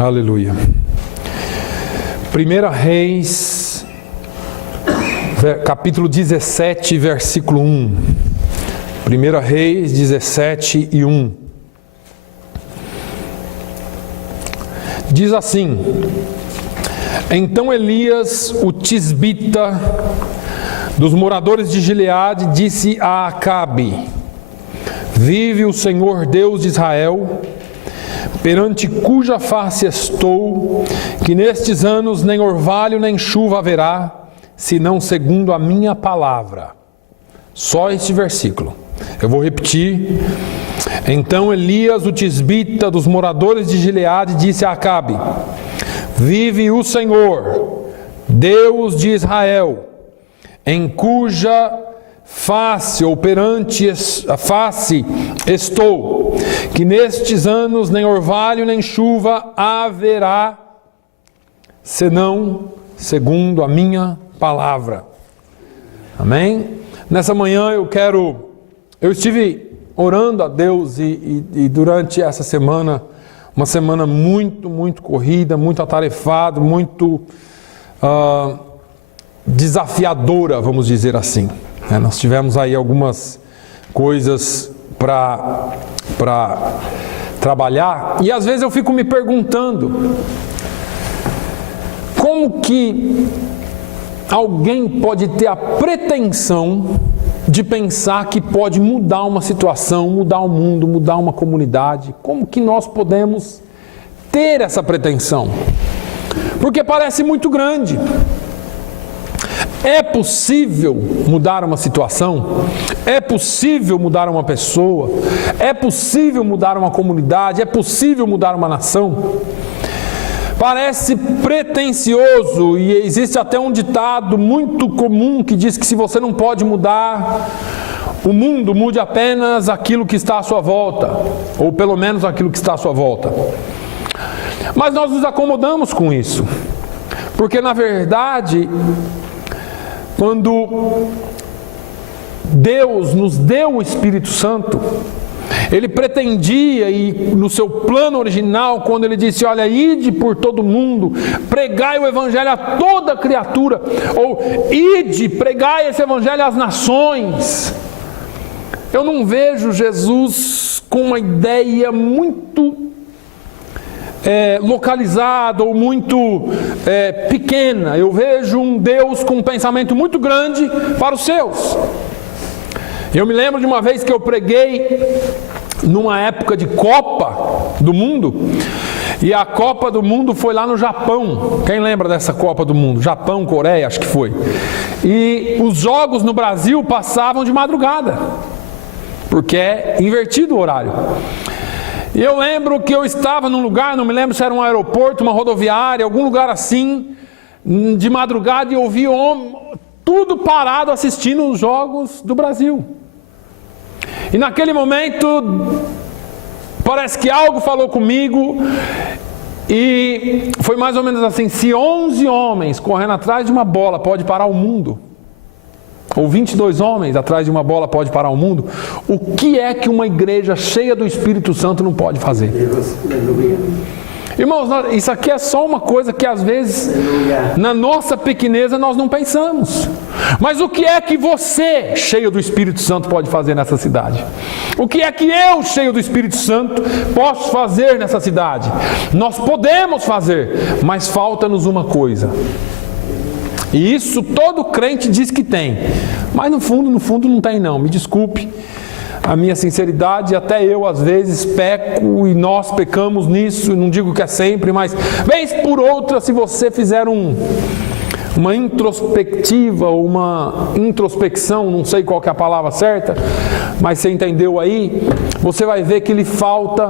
Aleluia. 1 Reis, capítulo 17, versículo 1. 1 Reis 17 e 1. Diz assim: Então Elias, o tisbita, dos moradores de Gileade, disse a Acabe: Vive o Senhor Deus de Israel, perante cuja face estou, que nestes anos nem orvalho nem chuva haverá, senão segundo a minha palavra. Só este versículo. Eu vou repetir. Então Elias, o tisbita, dos moradores de Gileade, disse a Acabe: Vive o Senhor, Deus de Israel, em cuja face ou perante a face estou, que nestes anos nem orvalho nem chuva haverá, senão segundo a minha palavra. Amém? Nessa manhã eu estive orando a Deus e durante essa semana, uma semana muito corrida, muito atarefada, muito desafiadora, vamos dizer assim. Nós tivemos aí algumas coisas para trabalhar e às vezes eu fico me perguntando como que alguém pode ter a pretensão de pensar que pode mudar uma situação, mudar o mundo, mudar uma comunidade. Como que nós podemos ter essa pretensão? Porque parece muito grande. É possível mudar uma situação? É possível mudar uma pessoa? É possível mudar uma comunidade? É possível mudar uma nação? Parece pretensioso e existe até um ditado muito comum que diz que se você não pode mudar o mundo, mude apenas aquilo que está à sua volta, ou pelo menos aquilo que está à sua volta. Mas nós nos acomodamos com isso, porque na verdade, quando Deus nos deu o Espírito Santo, Ele pretendia, e no seu plano original, quando Ele disse: olha, ide por todo mundo, pregai o Evangelho a toda criatura, ou ide, pregai esse Evangelho às nações. Eu não vejo Jesus com uma ideia muito localizada ou muito pequena. Eu vejo um Deus com um pensamento muito grande para os seus. Eu me lembro de uma vez que eu preguei numa época de Copa do Mundo, e a Copa do Mundo foi lá no Japão. Quem lembra dessa Copa do Mundo? Japão, Coreia, acho que foi. E os jogos no Brasil passavam de madrugada, porque é invertido o horário. E eu lembro que eu estava num lugar, não me lembro se era um aeroporto, uma rodoviária, algum lugar assim, de madrugada, e eu vi tudo parado assistindo os jogos do Brasil. E naquele momento, parece que algo falou comigo, e foi mais ou menos assim: se 11 homens correndo atrás de uma bola pode parar o mundo, ou 22 homens atrás de uma bola pode parar o mundo, o que é que uma igreja cheia do Espírito Santo não pode fazer? Irmãos, isso aqui é só uma coisa que às vezes, na nossa pequeneza, nós não pensamos. Mas o que é que você, cheio do Espírito Santo, pode fazer nessa cidade? O que é que eu, cheio do Espírito Santo, posso fazer nessa cidade? Nós podemos fazer, mas falta-nos uma coisa. E isso todo crente diz que tem. Mas no fundo não tem não, me desculpe a minha sinceridade, até eu às vezes peco, e nós pecamos nisso, não digo que é sempre, mas vez por outra, se você fizer uma introspectiva, uma introspecção, não sei qual que é a palavra certa, mas você entendeu aí, você vai ver que lhe falta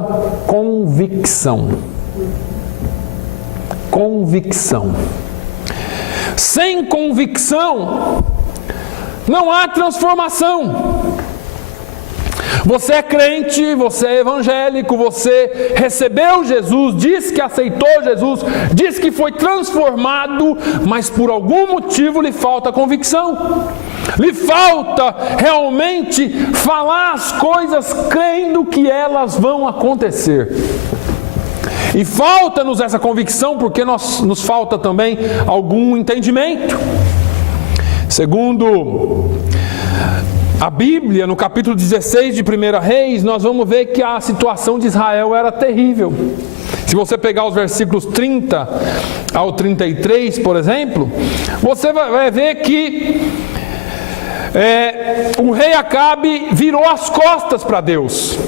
convicção. Convicção. Sem convicção, não há transformação. Você é crente, você é evangélico, você recebeu Jesus, diz que aceitou Jesus, diz que foi transformado, mas por algum motivo lhe falta convicção. Lhe falta realmente falar as coisas crendo que elas vão acontecer. E falta-nos essa convicção porque nos falta também algum entendimento. Segundo a Bíblia, no capítulo 16 de 1 Reis, nós vamos ver que a situação de Israel era terrível. Se você pegar os versículos 30 ao 33, por exemplo, você vai ver que o rei Acabe virou as costas para Deus.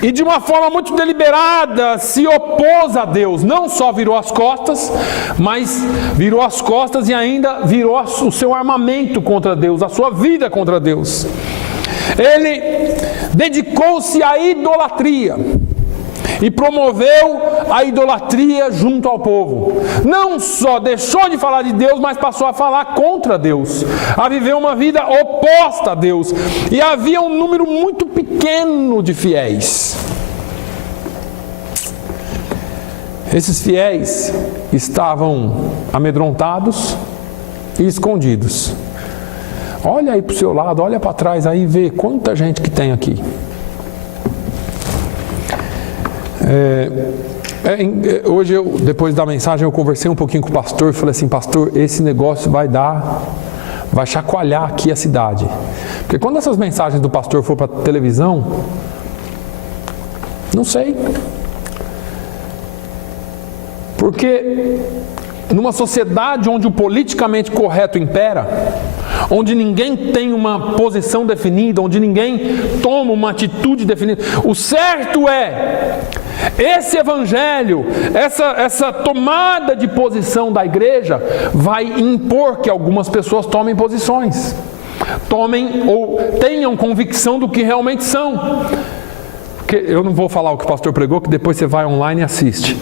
E de uma forma muito deliberada se opôs a Deus. Não só virou as costas, mas virou as costas e ainda virou o seu armamento contra Deus, a sua vida contra Deus. Ele dedicou-se à idolatria e promoveu a idolatria junto ao povo. Não só deixou de falar de Deus, mas passou a falar contra Deus, a viver uma vida oposta a Deus. E havia um número muito pequeno de fiéis. Esses fiéis estavam amedrontados e escondidos. Olha aí para o seu lado, olha para trás aí e vê quanta gente que tem aqui. Hoje, depois da mensagem, eu conversei um pouquinho com o pastor e falei assim: pastor, esse negócio vai chacoalhar aqui a cidade. Porque quando essas mensagens do pastor for para a televisão, não sei. Porque numa sociedade onde o politicamente correto impera, onde ninguém tem uma posição definida, onde ninguém toma uma atitude definida, o certo é esse evangelho, essa tomada de posição da igreja vai impor que algumas pessoas tomem posições, tomem ou tenham convicção do que realmente são. Porque eu não vou falar o que o pastor pregou, que depois você vai online e assiste.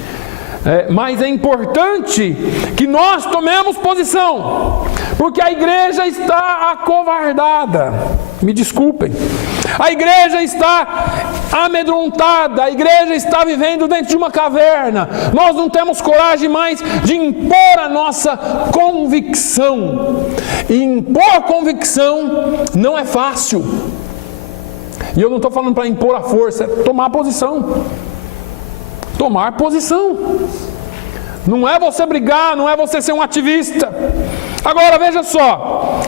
Mas é importante que nós tomemos posição, porque a igreja está acovardada. Me desculpem. A igreja está amedrontada, a igreja está vivendo dentro de uma caverna. Nós não temos coragem mais de impor a nossa convicção. E impor convicção não é fácil. E eu não estou falando para impor a força, é tomar posição. Tomar posição. Não é você brigar, não é você ser um ativista. Agora veja só,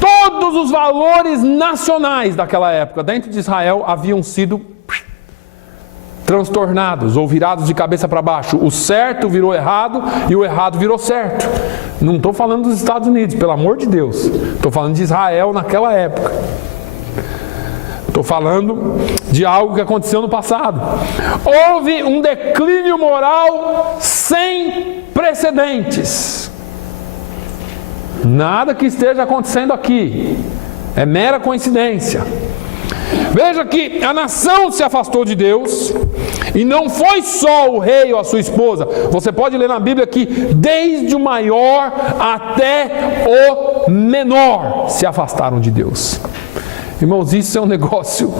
todos os valores nacionais daquela época dentro de Israel haviam sido transtornados ou virados de cabeça para baixo. O certo virou errado e o errado virou certo. Não estou falando dos Estados Unidos, pelo amor de Deus. Estou falando de Israel naquela época. Estou falando de algo que aconteceu no passado. Houve um declínio moral sem precedentes. Nada que esteja acontecendo aqui é mera coincidência. Veja que a nação se afastou de Deus, e não foi só o rei ou a sua esposa. Você pode ler na Bíblia que desde o maior até o menor se afastaram de Deus. Irmãos, isso é um negócio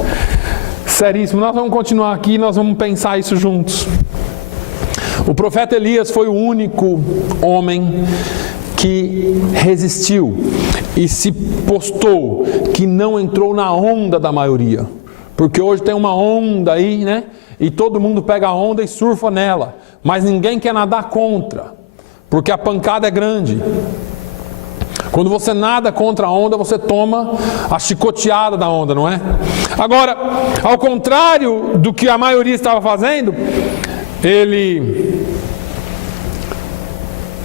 seríssimo. Nós vamos continuar aqui e nós vamos pensar isso juntos. O profeta Elias foi o único homem que resistiu e se postou, que não entrou na onda da maioria. Porque hoje tem uma onda aí, né? E todo mundo pega a onda e surfa nela. Mas ninguém quer nadar contra, porque a pancada é grande. Quando você nada contra a onda, você toma a chicoteada da onda, não é? Agora, ao contrário do que a maioria estava fazendo, ele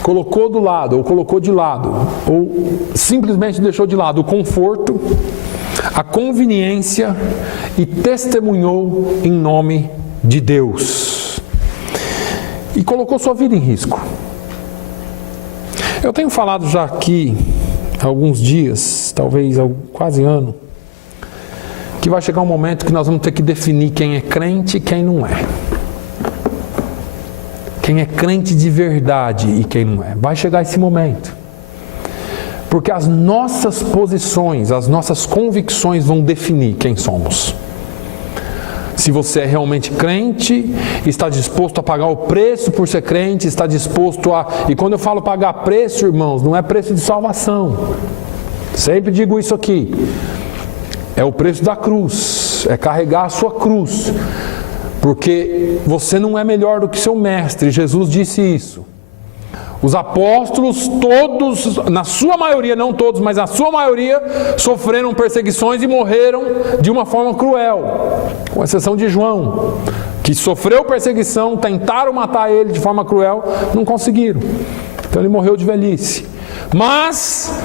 colocou do lado, ou colocou de lado, ou simplesmente deixou de lado o conforto, a conveniência e testemunhou em nome de Deus. E colocou sua vida em risco. Eu tenho falado já aqui há alguns dias, talvez há quase ano, que vai chegar um momento que nós vamos ter que definir quem é crente e quem não é. Quem é crente de verdade e quem não é. Vai chegar esse momento. Porque as nossas posições, as nossas convicções vão definir quem somos. Se você é realmente crente, está disposto a pagar o preço por ser crente, está disposto a... E quando eu falo pagar preço, irmãos, não é preço de salvação. Sempre digo isso aqui. É o preço da cruz, é carregar a sua cruz. porque você não é melhor do que seu mestre. Jesus disse isso. Os apóstolos, todos, na sua maioria, não todos, mas na sua maioria, sofreram perseguições e morreram de uma forma cruel, com exceção de João, que sofreu perseguição, tentaram matar ele de forma cruel, não conseguiram. Então ele morreu de velhice. Mas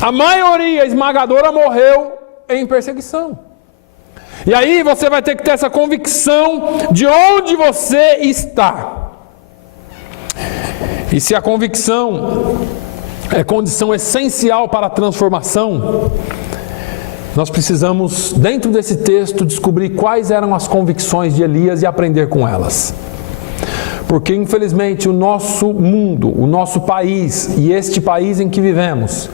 a maioria esmagadora morreu em perseguição. E aí você vai ter que ter essa convicção de onde você está. E se a convicção é condição essencial para a transformação, nós precisamos, dentro desse texto, descobrir quais eram as convicções de Elias e aprender com elas. Porque, infelizmente, o nosso mundo, o nosso país e este país em que vivemos,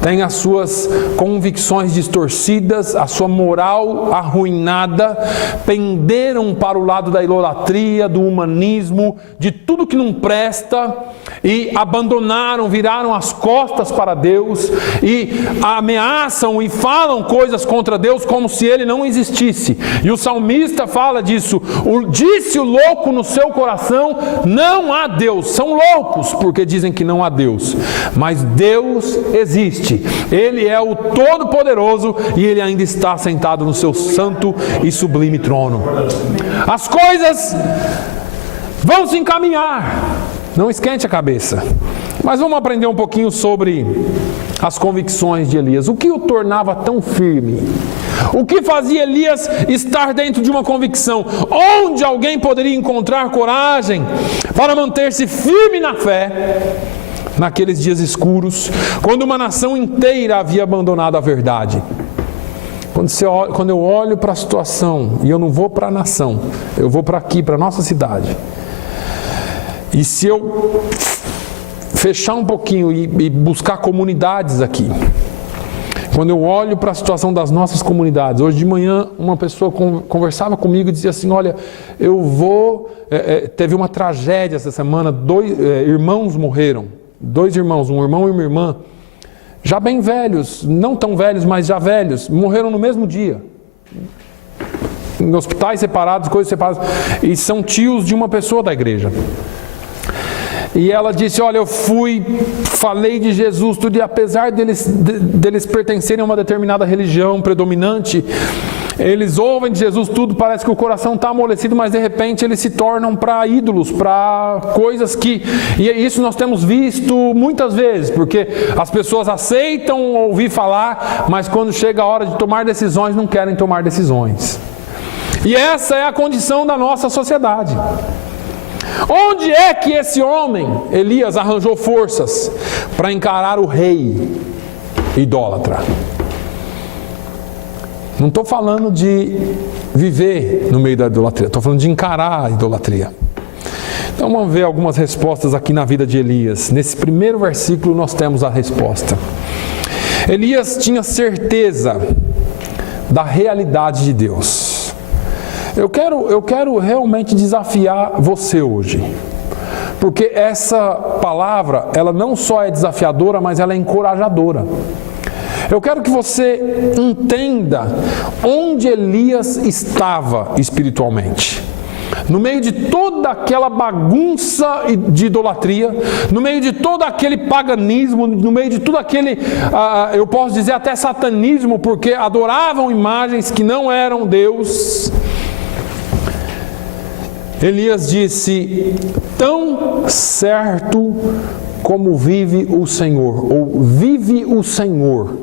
tem as suas convicções distorcidas, a sua moral arruinada, penderam para o lado da idolatria, do humanismo, de tudo que não presta, e abandonaram, viraram as costas para Deus, e ameaçam e falam coisas contra Deus como se Ele não existisse. E o salmista fala disso: disse o louco no seu coração, não há Deus. São loucos porque dizem que não há Deus, mas Deus existe. Ele é o Todo-Poderoso e Ele ainda está sentado no seu santo e sublime trono. As coisas vão se encaminhar, não esquente a cabeça. Mas vamos aprender um pouquinho sobre as convicções de Elias. O que o tornava tão firme? O que fazia Elias estar dentro de uma convicção? Onde alguém poderia encontrar coragem para manter-se firme na fé naqueles dias escuros, quando uma nação inteira havia abandonado a verdade? Quando eu olho para a situação, e eu não vou para a nação, eu vou para aqui, para a nossa cidade, e se eu fechar um pouquinho e buscar comunidades aqui, quando eu olho para a situação das nossas comunidades, hoje de manhã uma pessoa conversava comigo e dizia assim: olha, teve uma tragédia essa semana, dois irmãos morreram, 2 irmãos, um irmão e uma irmã, já bem velhos, não tão velhos, mas já velhos, morreram no mesmo dia, em hospitais separados, coisas separadas, e são tios de uma pessoa da igreja. E ela disse: olha, eu falei de Jesus, tudo, e apesar deles pertencerem a uma determinada religião predominante, eles ouvem de Jesus tudo, parece que o coração está amolecido, mas de repente eles se tornam para ídolos, para coisas que... E isso nós temos visto muitas vezes, porque as pessoas aceitam ouvir falar, mas quando chega a hora de tomar decisões, não querem tomar decisões. E essa é a condição da nossa sociedade. Onde é que esse homem, Elias, arranjou forças para encarar o rei idólatra? Não estou falando de viver no meio da idolatria, estou falando de encarar a idolatria. Então vamos ver algumas respostas aqui na vida de Elias. Nesse primeiro versículo nós temos a resposta. Elias tinha certeza da realidade de Deus. Eu quero realmente desafiar você hoje, porque essa palavra, ela não só é desafiadora, mas ela é encorajadora. Eu quero que você entenda onde Elias estava espiritualmente. No meio de toda aquela bagunça de idolatria, no meio de todo aquele paganismo, no meio de tudo aquele, eu posso dizer até satanismo, porque adoravam imagens que não eram Deus. Elias disse: tão certo como vive o Senhor, ou vive o Senhor.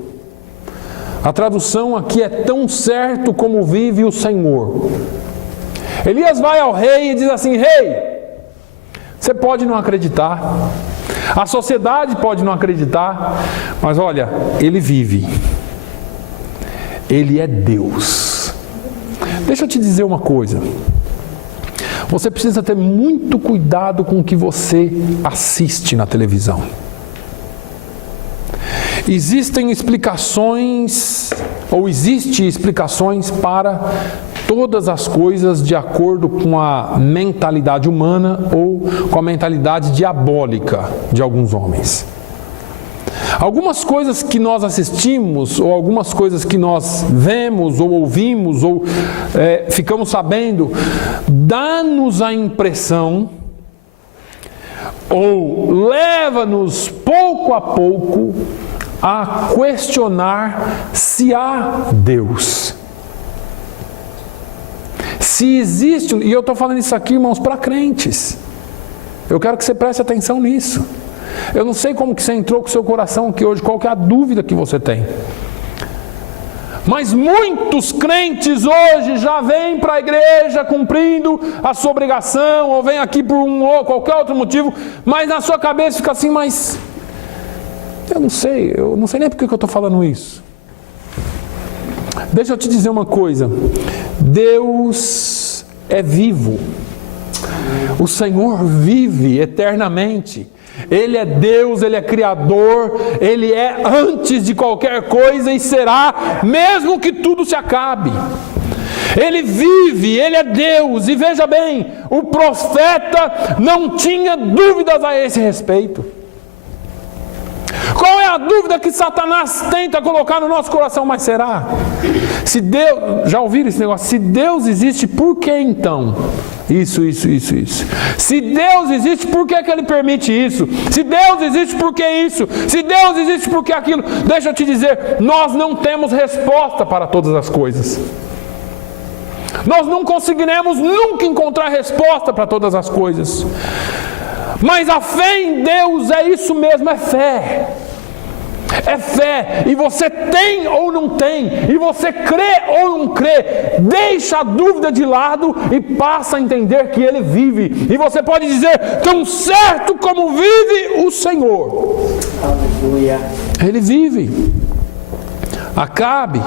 A tradução aqui é tão certo como vive o Senhor. Elias vai ao rei e diz assim: rei, você pode não acreditar, a sociedade pode não acreditar, mas olha, ele vive, ele é Deus. Deixa eu te dizer uma coisa. Você precisa ter muito cuidado com o que você assiste na televisão. Existem explicações para todas as coisas de acordo com a mentalidade humana ou com a mentalidade diabólica de alguns homens. Algumas coisas que nós assistimos, ou algumas coisas que nós vemos, ou ouvimos, ou ficamos sabendo, dá-nos a impressão, ou leva-nos pouco a pouco a questionar se há Deus. Se existe, e eu estou falando isso aqui, irmãos, para crentes. Eu quero que você preste atenção nisso. Eu não sei como que você entrou com o seu coração aqui hoje, qual que é a dúvida que você tem. Mas muitos crentes hoje já vêm para a igreja cumprindo a sua obrigação, ou vêm aqui por um ou qualquer outro motivo, mas na sua cabeça fica assim, mas eu não sei nem por que eu estou falando isso. Deixa eu te dizer uma coisa, Deus é vivo, o Senhor vive eternamente. Ele é Deus, Ele é Criador, Ele é antes de qualquer coisa e será, mesmo que tudo se acabe. Ele vive, Ele é Deus, e veja bem, o profeta não tinha dúvidas a esse respeito. Qual é a dúvida que Satanás tenta colocar no nosso coração? Mas será? Se Deus, já ouviram esse negócio? Se Deus existe, por que então? Isso. Se Deus existe, por que Ele permite isso? Se Deus existe, por que isso? Se Deus existe, por que aquilo? Deixa eu te dizer, nós não temos resposta para todas as coisas. Nós não conseguiremos nunca encontrar resposta para todas as coisas. Mas a fé em Deus é isso mesmo, é fé. É fé, e você tem ou não tem, e você crê ou não crê, deixa a dúvida de lado e passa a entender que Ele vive. E você pode dizer, tão certo como vive o Senhor. Aleluia. Ele vive. Acabe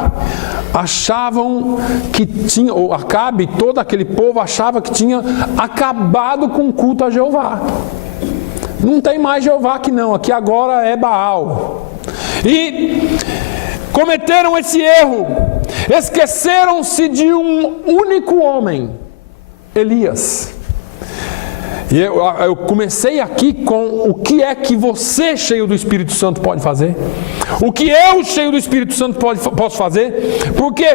achavam que tinha, ou Acabe, todo aquele povo achava que tinha acabado com o culto a Jeová. Não tem mais Jeová aqui não, aqui agora é Baal. E cometeram esse erro, esqueceram-se de um único homem, Elias. E eu comecei aqui com o que é que você, cheio do Espírito Santo, pode fazer. O que eu, cheio do Espírito Santo, posso fazer. Porque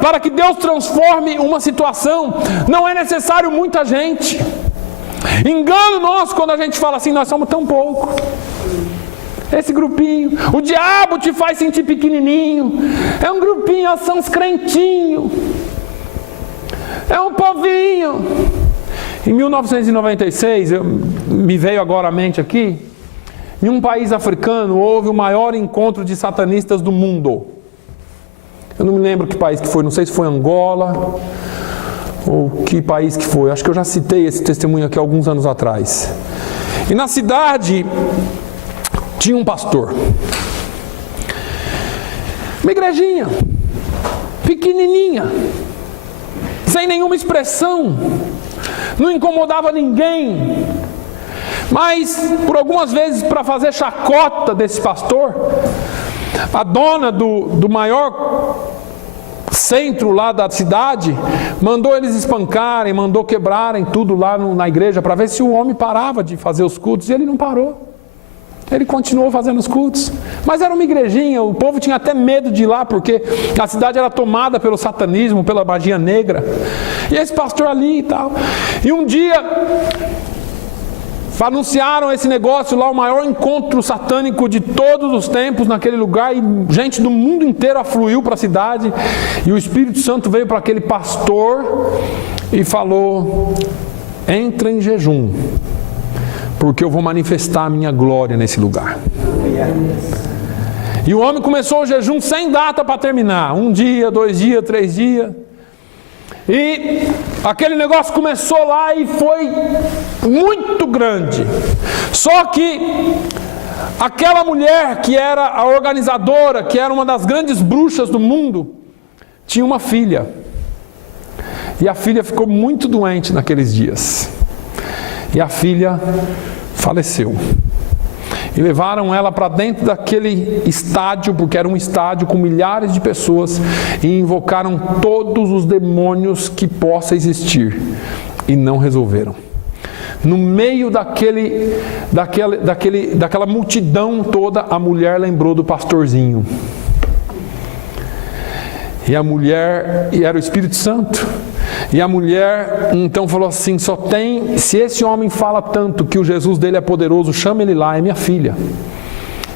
para que Deus transforme uma situação, não é necessário muita gente. Engano nosso quando a gente fala assim, nós somos tão pouco. Esse grupinho, o diabo te faz sentir pequenininho. É um grupinho, são uns crentinhos. É um povinho. Em 1996, me veio agora à mente aqui, em um país africano houve o maior encontro de satanistas do mundo. Eu não me lembro que país que foi, não sei se foi Angola ou que país que foi. Acho que eu já citei esse testemunho aqui alguns anos atrás. E na cidade tinha um pastor, uma igrejinha pequenininha, sem nenhuma expressão, não incomodava ninguém, mas por algumas vezes, para fazer chacota desse pastor, a dona do maior centro lá da cidade mandou eles espancarem, mandou quebrarem tudo lá na igreja para ver se o homem parava de fazer os cultos, e ele não parou. Ele continuou fazendo os cultos, mas era uma igrejinha, o povo tinha até medo de ir lá, porque a cidade era tomada pelo satanismo, pela magia negra, e esse pastor ali e tal, e um dia anunciaram esse negócio lá, o maior encontro satânico de todos os tempos naquele lugar, e gente do mundo inteiro afluiu para a cidade, e o Espírito Santo veio para aquele pastor e falou, entra em jejum, porque eu vou manifestar a minha glória nesse lugar. E o homem começou o jejum sem data para terminar. 1 dia, 2 dias, 3 dias. E aquele negócio começou lá e foi muito grande. Só que aquela mulher que era a organizadora, que era uma das grandes bruxas do mundo, tinha uma filha. E a filha ficou muito doente naqueles dias. E a filha faleceu. E levaram ela para dentro daquele estádio, porque era um estádio com milhares de pessoas, e invocaram todos os demônios que possa existir. E não resolveram. No meio daquela multidão toda, a mulher lembrou do pastorzinho. E era o Espírito Santo. E a mulher então falou assim: se esse homem fala tanto que o Jesus dele é poderoso, chama ele lá, é minha filha.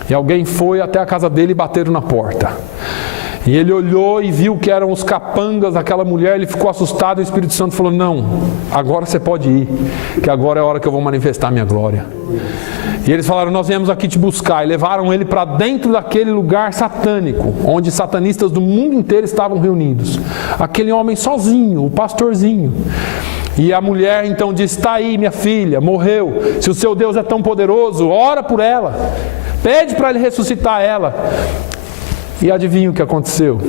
E alguém foi até a casa dele e bateram na porta. E ele olhou e viu que eram os capangas daquela mulher, ele ficou assustado, e o Espírito Santo falou: não, agora você pode ir, que agora é a hora que eu vou manifestar a minha glória. E eles falaram: nós viemos aqui te buscar, e levaram ele para dentro daquele lugar satânico, onde satanistas do mundo inteiro estavam reunidos. Aquele homem sozinho, o pastorzinho. E a mulher então disse: está aí minha filha, morreu, se o seu Deus é tão poderoso, ora por ela, pede para ele ressuscitar ela. E adivinha o que aconteceu?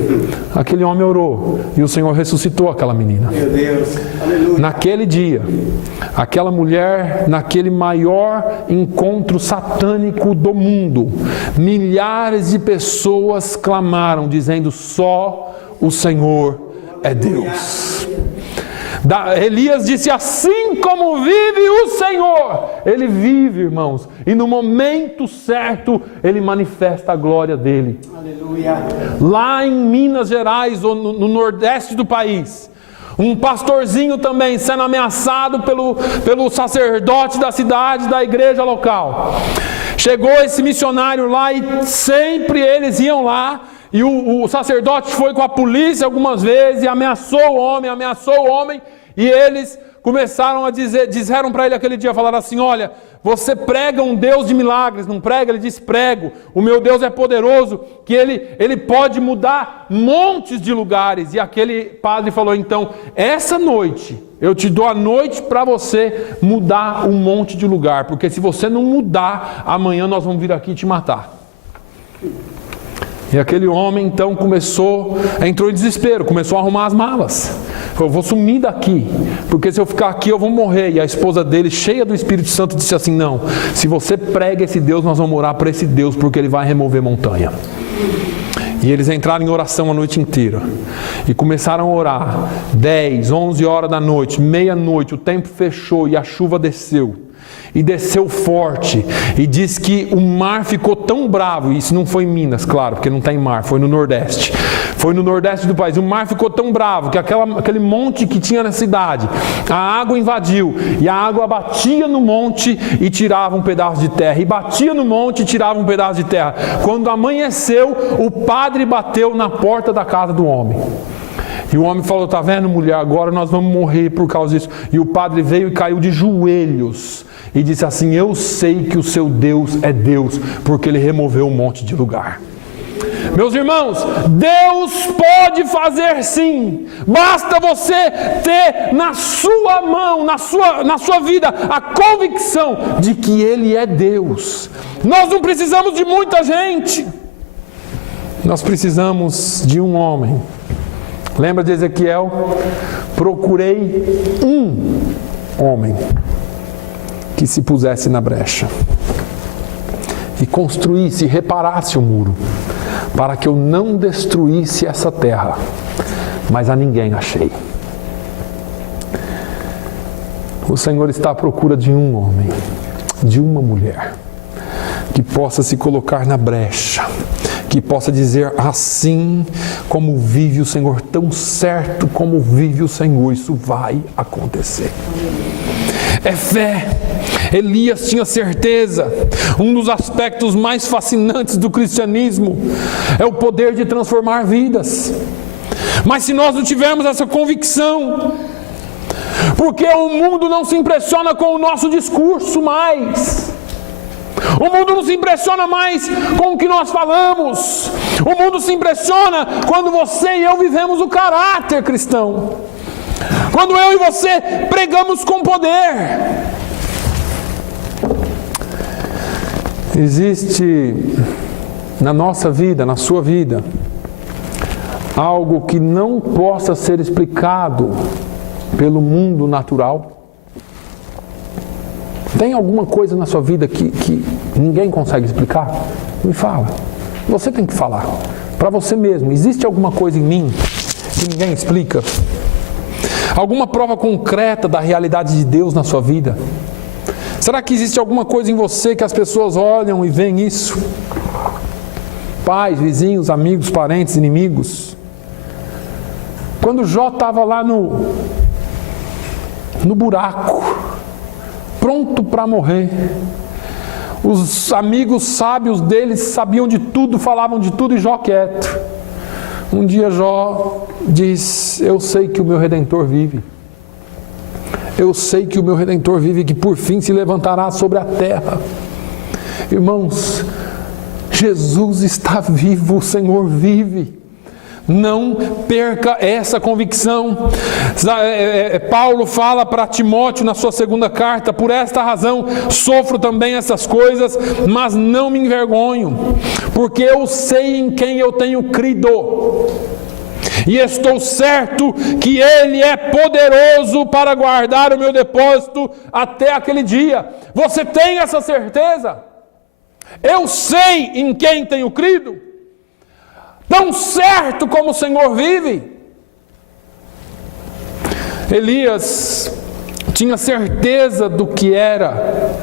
Aquele homem orou e o Senhor ressuscitou aquela menina. Meu Deus, aleluia. Naquele dia, aquela mulher, naquele maior encontro satânico do mundo, milhares de pessoas clamaram, dizendo: só o Senhor é Deus. Elias disse: assim como vive o Senhor, Ele vive, irmãos, e no momento certo Ele manifesta a glória dEle. Aleluia. Lá em Minas Gerais, ou no nordeste do país, um pastorzinho também sendo ameaçado pelo sacerdote da cidade, da igreja local. Chegou esse missionário lá e sempre eles iam lá. E o sacerdote foi com a polícia algumas vezes e ameaçou o homem, e eles começaram a disseram para ele aquele dia, falaram assim: olha, você prega um Deus de milagres, não prega? Ele disse: prego, o meu Deus é poderoso, que ele pode mudar montes de lugares. E aquele padre falou: então, essa noite, eu te dou a noite para você mudar um monte de lugar, porque se você não mudar, amanhã nós vamos vir aqui te matar. E aquele homem então entrou em desespero, começou a arrumar as malas. Falou: eu vou sumir daqui, porque se eu ficar aqui eu vou morrer. E a esposa dele, cheia do Espírito Santo, disse assim: não, se você prega esse Deus, nós vamos orar para esse Deus, porque Ele vai remover montanha. E eles entraram em oração a noite inteira. E começaram a orar. 10, 11 horas da noite, meia-noite, o tempo fechou e a chuva desceu. E desceu forte, e diz que o mar ficou tão bravo, e isso não foi em Minas, claro, porque não tem mar, foi no Nordeste. Foi no Nordeste do país. O mar ficou tão bravo que aquele monte que tinha na cidade, a água invadiu, e a água batia no monte e tirava um pedaço de terra, e batia no monte e tirava um pedaço de terra. Quando amanheceu, o padre bateu na porta da casa do homem. E o homem falou: tá vendo, mulher, agora nós vamos morrer por causa disso. E o padre veio e caiu de joelhos e disse assim: eu sei que o seu Deus é Deus, porque Ele removeu um monte de lugar. Meus irmãos, Deus pode fazer sim. Basta você ter na sua mão, na sua vida, a convicção de que Ele é Deus. Nós não precisamos de muita gente. Nós precisamos de um homem. Lembra de Ezequiel? Procurei um homem que se pusesse na brecha e construísse, reparasse o muro, para que eu não destruísse essa terra, mas a ninguém achei. O Senhor está à procura de um homem, de uma mulher, que possa se colocar na brecha, que possa dizer: assim como vive o Senhor, tão certo como vive o Senhor, isso vai acontecer. É fé. Elias tinha certeza. Um dos aspectos mais fascinantes do cristianismo é o poder de transformar vidas. Mas se nós não tivermos essa convicção, porque o mundo não se impressiona com o nosso discurso mais. O mundo não se impressiona mais com o que nós falamos. O mundo se impressiona quando você e eu vivemos o caráter cristão. Quando eu e você pregamos com poder. Existe na nossa vida, na sua vida, algo que não possa ser explicado pelo mundo natural? Tem alguma coisa na sua vida que ninguém consegue explicar? Me fala. Você tem que falar. Para você mesmo. Existe alguma coisa em mim que ninguém explica? Alguma prova concreta da realidade de Deus na sua vida? Será que existe alguma coisa em você que as pessoas olham e veem isso? Pais, vizinhos, amigos, parentes, inimigos. Quando Jó estava lá no buraco, pronto para morrer, os amigos sábios deles sabiam de tudo, falavam de tudo, e Jó quieto. Um dia Jó diz: eu sei que o meu Redentor vive. Eu sei que o meu Redentor vive, que por fim se levantará sobre a terra. Irmãos, Jesus está vivo, o Senhor vive. Não perca essa convicção. Paulo fala para Timóteo na sua segunda carta: por esta razão sofro também essas coisas, mas não me envergonho, porque eu sei em quem eu tenho crido, e estou certo que Ele é poderoso para guardar o meu depósito até aquele dia. Você tem essa certeza? Eu sei em quem tenho crido, tão certo como o Senhor vive. Elias tinha certeza do que era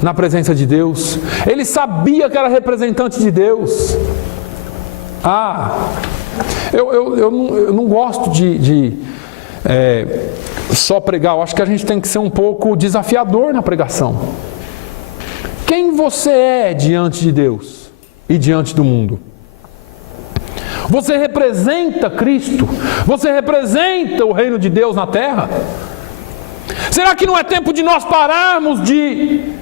na presença de Deus. Ele sabia que era representante de Deus. Eu não gosto de só pregar. Eu acho que a gente tem que ser um pouco desafiador na pregação. Quem você é diante de Deus e diante do mundo? Você representa Cristo? Você representa o reino de Deus na terra? Será que não é tempo de nós pararmos de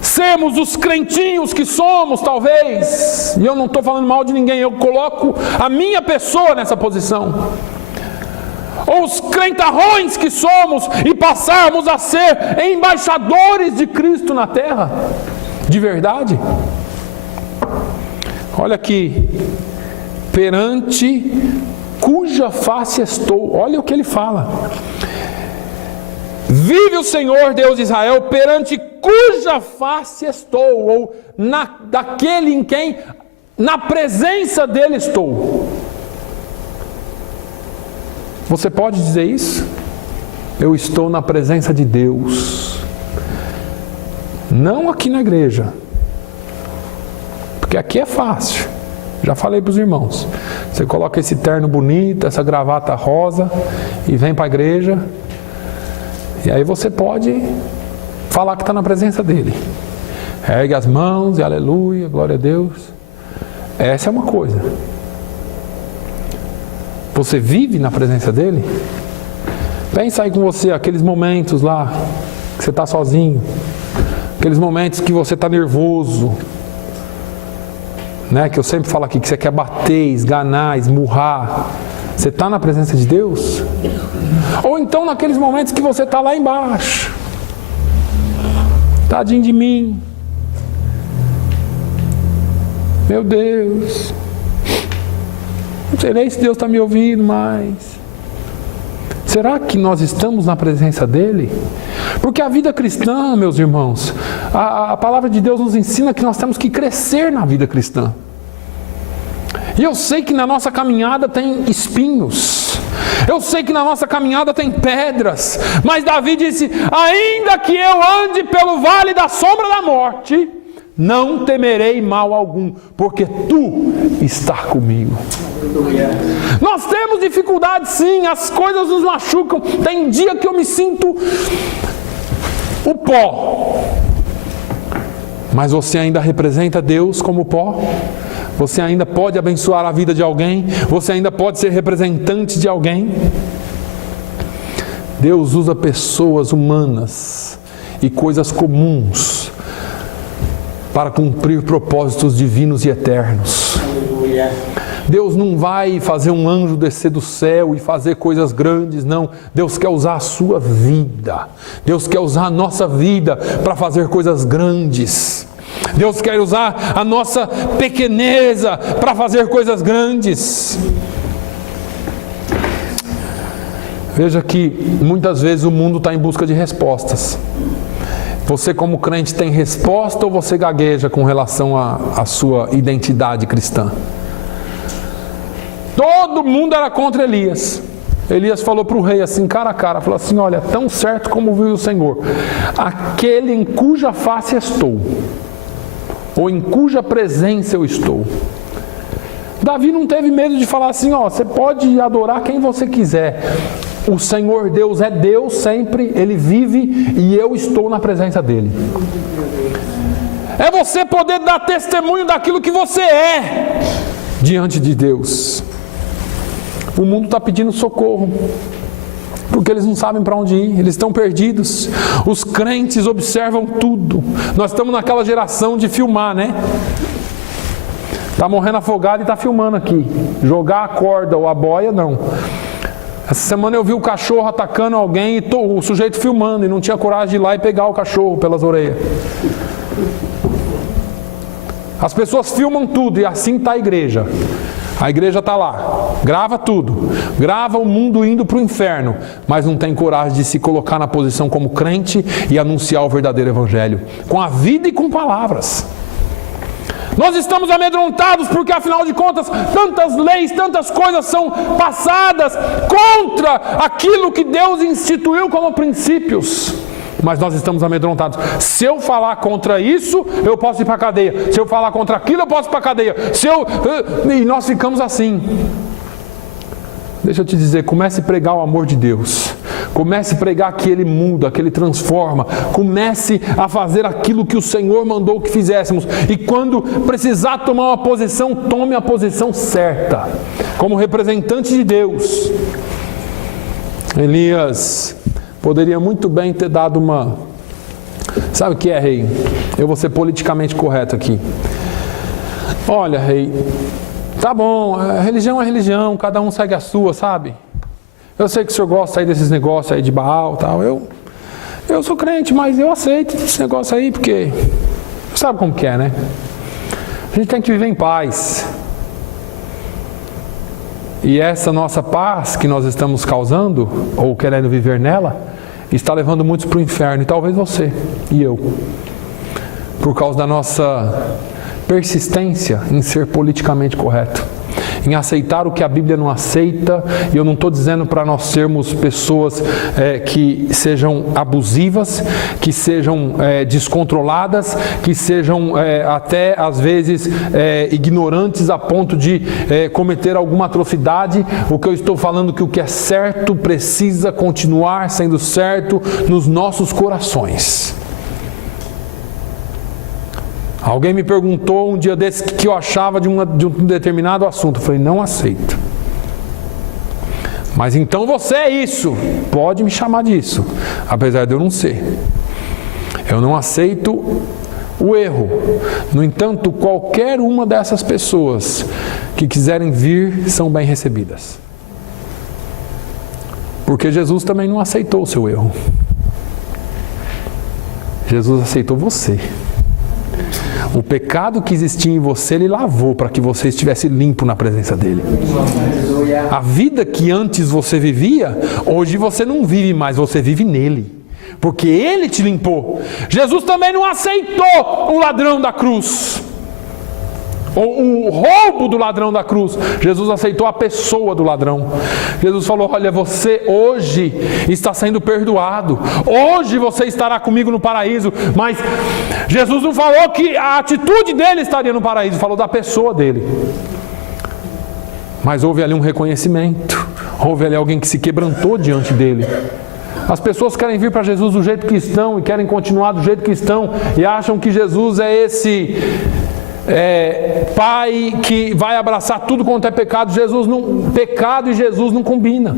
sermos os crentinhos que somos, talvez? E eu não estou falando mal de ninguém, eu coloco a minha pessoa nessa posição. Ou os crentarrões que somos, e passarmos a ser embaixadores de Cristo na terra, de verdade. Olha aqui: perante cuja face estou. Olha o que ele fala: vive o Senhor Deus de Israel, perante cuja face estou, ou daquele em quem, na presença dele estou. Você pode dizer isso? Eu estou na presença de Deus. Não aqui na igreja, porque aqui é fácil. Já falei para os irmãos: você coloca esse terno bonito, essa gravata rosa, e vem para a igreja, e aí você pode falar que está na presença dele. Ergue as mãos e aleluia, glória a Deus. Essa é uma coisa. Você vive na presença dele? Pensa aí com você aqueles momentos lá que você está sozinho, aqueles momentos que você está nervoso, né? Que eu sempre falo aqui, que você quer bater, esganar, esmurrar. Você está na presença de Deus? Ou então naqueles momentos que você está lá embaixo, tadinho de mim, meu Deus, não sei nem se Deus está me ouvindo mais. Será que nós estamos na presença dele? Porque a vida cristã, meus irmãos, a palavra de Deus nos ensina que nós temos que crescer na vida cristã. E eu sei que na nossa caminhada tem espinhos, eu sei que na nossa caminhada tem pedras, mas Davi disse: ainda que eu ande pelo vale da sombra da morte, não temerei mal algum, porque tu estás comigo. Nós temos dificuldades, sim, as coisas nos machucam. Tem dia que eu me sinto o pó, mas você ainda representa Deus como pó. Você ainda pode abençoar a vida de alguém, você ainda pode ser representante de alguém. Deus usa pessoas humanas e coisas comuns para cumprir propósitos divinos e eternos. Deus não vai fazer um anjo descer do céu e fazer coisas grandes, não. Deus quer usar a sua vida. Deus quer usar a nossa vida para fazer coisas grandes. Deus quer usar a nossa pequeneza para fazer coisas grandes. Veja que muitas vezes o mundo está em busca de respostas. Você, como crente, tem resposta ou você gagueja com relação à sua identidade cristã? Todo mundo era contra Elias. Elias falou para o rei assim, cara a cara, falou assim, olha, tão certo como vive o Senhor, aquele em cuja face estou, ou em cuja presença eu estou. Davi não teve medo de falar assim, ó, você pode adorar quem você quiser, o Senhor Deus é Deus sempre, Ele vive e eu estou na presença dEle. É você poder dar testemunho daquilo que você é diante de Deus. O mundo está pedindo socorro, porque eles não sabem para onde ir, eles estão perdidos. Os crentes observam tudo. Nós estamos naquela geração de filmar, né? Está morrendo afogado e está filmando aqui. Jogar a corda ou a boia, não. Essa semana eu vi o cachorro atacando alguém e o sujeito filmando e não tinha coragem de ir lá e pegar o cachorro pelas orelhas. As pessoas filmam tudo e assim está a igreja. A igreja está lá, grava tudo, grava o mundo indo para o inferno, mas não tem coragem de se colocar na posição como crente e anunciar o verdadeiro evangelho, com a vida e com palavras. Nós estamos amedrontados porque, afinal de contas, tantas leis, tantas coisas são passadas contra aquilo que Deus instituiu como princípios. Mas nós estamos amedrontados. Se eu falar contra isso, eu posso ir para a cadeia. Se eu falar contra aquilo, eu posso ir para a cadeia. E nós ficamos assim. Deixa eu te dizer, comece a pregar o amor de Deus. Comece a pregar que Ele muda, que Ele transforma. Comece a fazer aquilo que o Senhor mandou que fizéssemos. E quando precisar tomar uma posição, tome a posição certa. Como representante de Deus. Elias poderia muito bem ter dado uma... Sabe o que é, rei? Eu vou ser politicamente correto aqui. Olha, rei, tá bom, religião é religião, cada um segue a sua, sabe? Eu sei que o senhor gosta aí desses negócios aí de Baal e tal. Eu sou crente, mas eu aceito esse negócio aí porque... Sabe como que é, né? A gente tem que viver em paz. E essa nossa paz que nós estamos causando, ou querendo viver nela, está levando muitos para o inferno. E talvez você e eu. Por causa da nossa persistência em ser politicamente correto. Em aceitar o que a Bíblia não aceita. E eu não estou dizendo para nós sermos pessoas que sejam abusivas, que sejam descontroladas, que sejam até às vezes ignorantes a ponto de cometer alguma atrocidade. O que eu estou falando é que o que é certo precisa continuar sendo certo nos nossos corações. Alguém me perguntou um dia desses o que eu achava de um determinado assunto. Eu falei, não aceito. Mas então você é isso. Pode me chamar disso. Apesar de eu não ser. Eu não aceito o erro. No entanto, qualquer uma dessas pessoas que quiserem vir são bem recebidas. Porque Jesus também não aceitou o seu erro. Jesus aceitou você. O pecado que existia em você, Ele lavou para que você estivesse limpo na presença dEle. A vida que antes você vivia, hoje você não vive mais, você vive nele. Porque Ele te limpou. Jesus também não aceitou o ladrão da cruz. Ou o roubo do ladrão da cruz. Jesus aceitou a pessoa do ladrão. Jesus falou, olha, você hoje está sendo perdoado. Hoje você estará comigo no paraíso. Mas Jesus não falou que a atitude dele estaria no paraíso. Falou da pessoa dele. Mas houve ali um reconhecimento. Houve ali alguém que se quebrantou diante dele. As pessoas querem vir para Jesus do jeito que estão e querem continuar do jeito que estão e acham que Jesus é esse... pai que vai abraçar tudo quanto é pecado. Pecado e Jesus não combina,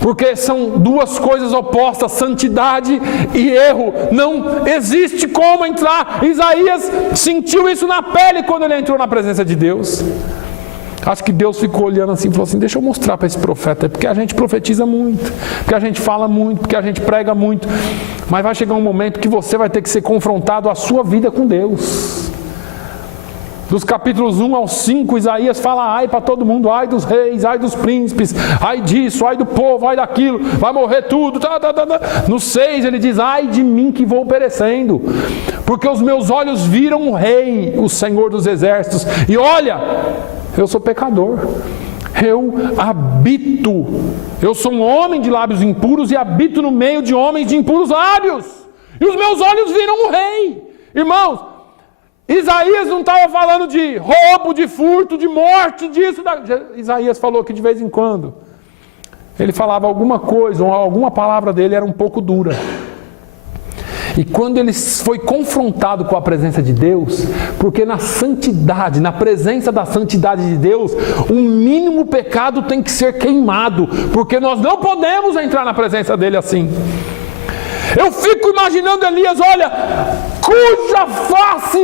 porque são duas coisas opostas. Santidade e erro não existe como entrar. Isaías sentiu isso na pele quando ele entrou na presença de Deus. Acho que Deus ficou olhando assim e falou assim, deixa eu mostrar para esse profeta, porque a gente profetiza muito, porque a gente fala muito, porque a gente prega muito, mas vai chegar um momento que você vai ter que ser confrontado a sua vida com Deus. Dos capítulos 1 ao 5, Isaías fala ai para todo mundo, ai dos reis, ai dos príncipes, ai disso, ai do povo, ai daquilo, vai morrer tudo. No 6 ele diz, ai de mim que vou perecendo, porque os meus olhos viram o rei, o Senhor dos exércitos, e olha, eu sou pecador. eu sou um homem de lábios impuros e habito no meio de homens de impuros lábios. E os meus olhos viram o rei. Irmãos, Isaías não estava falando de roubo, de furto, de morte, disso. Isaías falou que de vez em quando ele falava alguma coisa, ou alguma palavra dele era um pouco dura. E quando ele foi confrontado com a presença de Deus, porque na santidade, na presença da santidade de Deus, o mínimo pecado tem que ser queimado, porque nós não podemos entrar na presença dele assim. Eu fico imaginando Elias, olha, cuja face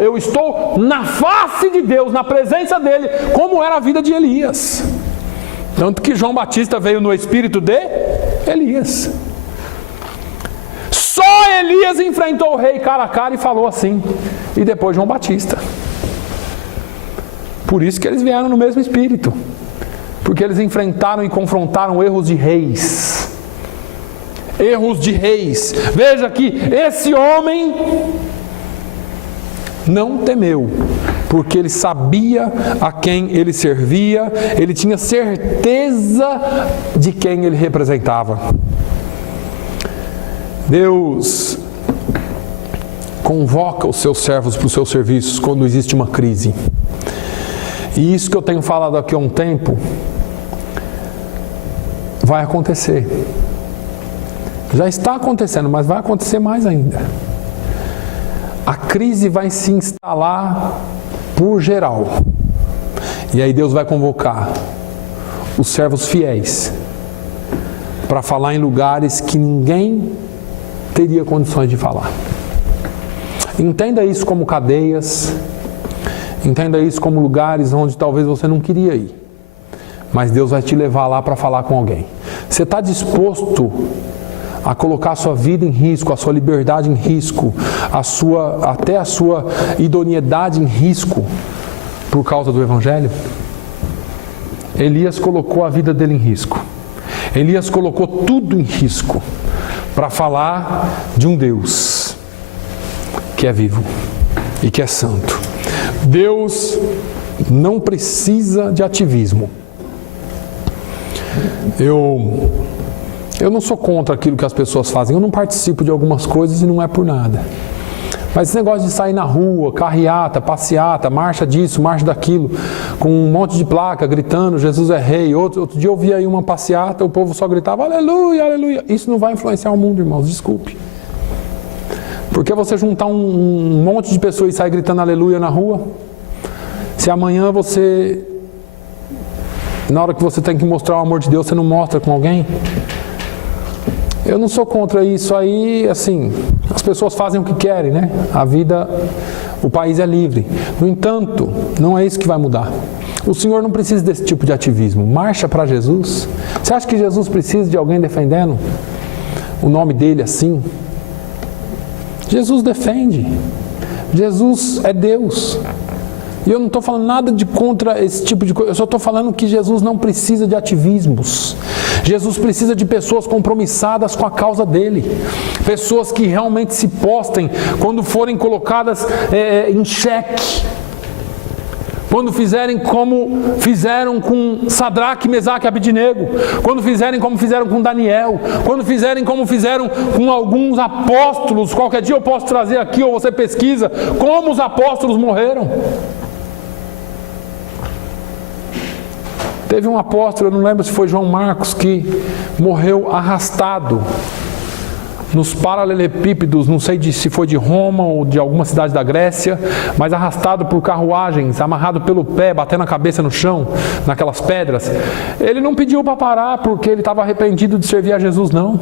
eu estou na face de Deus, na presença dele, como era a vida de Elias. Tanto que João Batista veio no espírito de Elias. Só Elias enfrentou o rei cara a cara e falou assim. E depois João Batista. Por isso que eles vieram no mesmo espírito. Porque eles enfrentaram e confrontaram erros de reis. Erros de reis. Veja que esse homem não temeu, porque ele sabia a quem ele servia, ele tinha certeza de quem ele representava. Deus convoca os seus servos para os seus serviços quando existe uma crise. E isso que eu tenho falado aqui há um tempo vai acontecer. Já está acontecendo, mas vai acontecer mais ainda. A crise vai se instalar por geral. E aí Deus vai convocar os servos fiéis para falar em lugares que ninguém teria condições de falar. Entenda isso como cadeias, entenda isso como lugares onde talvez você não queria ir, mas Deus vai te levar lá para falar com alguém. Você está disposto a colocar a sua vida em risco, a sua liberdade em risco, até a sua idoneidade em risco por causa do Evangelho? Elias colocou a vida dele em risco. Elias colocou tudo em risco para falar de um Deus que é vivo e que é santo. Deus não precisa de ativismo. Eu não sou contra aquilo que as pessoas fazem, eu não participo de algumas coisas e não é por nada. Mas esse negócio de sair na rua, carreata, passeata, marcha disso, marcha daquilo, com um monte de placa gritando, Jesus é rei. Outro dia eu vi aí uma passeata, o povo só gritava, aleluia, aleluia. Isso não vai influenciar o mundo, irmãos, desculpe. Porque você juntar um monte de pessoas e sair gritando aleluia na rua, se amanhã você, na hora que você tem que mostrar o amor de Deus, você não mostra com alguém? Eu não sou contra isso aí, assim, as pessoas fazem o que querem, né? A vida, o país é livre. No entanto, não é isso que vai mudar. O Senhor não precisa desse tipo de ativismo. Marcha para Jesus. Você acha que Jesus precisa de alguém defendendo o nome dele assim? Jesus defende. Jesus é Deus. E eu não estou falando nada de contra esse tipo de coisa, eu só estou falando que Jesus não precisa de ativismos. Jesus precisa de pessoas compromissadas com a causa dele. Pessoas que realmente se postem quando forem colocadas em xeque. Quando fizerem como fizeram com Sadraque, Mesaque e Abidnego. Quando fizerem como fizeram com Daniel. Quando fizerem como fizeram com alguns apóstolos. Qualquer dia eu posso trazer aqui, ou você pesquisa, como os apóstolos morreram. Teve um apóstolo, eu não lembro se foi João Marcos, que morreu arrastado nos paralelepípedos, não sei se foi de Roma ou de alguma cidade da Grécia, mas arrastado por carruagens, amarrado pelo pé, batendo a cabeça no chão, naquelas pedras. Ele não pediu para parar porque ele estava arrependido de servir a Jesus, não.